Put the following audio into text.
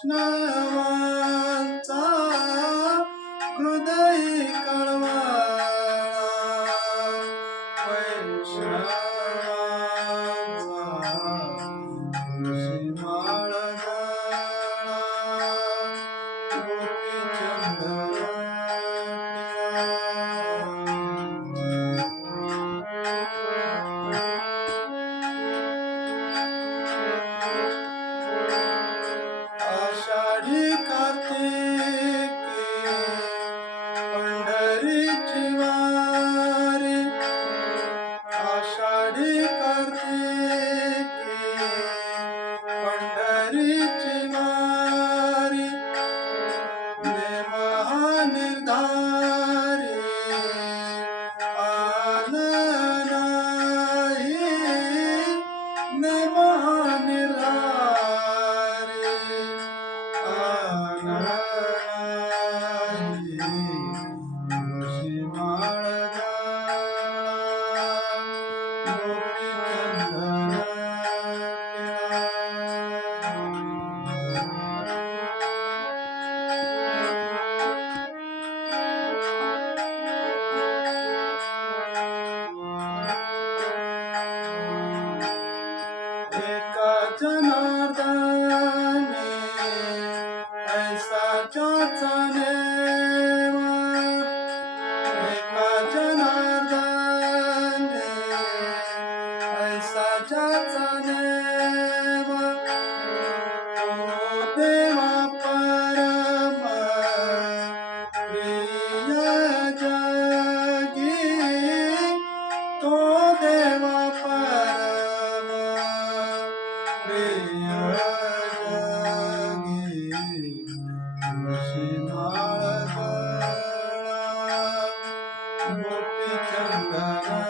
वैष्णवांचा Shankara.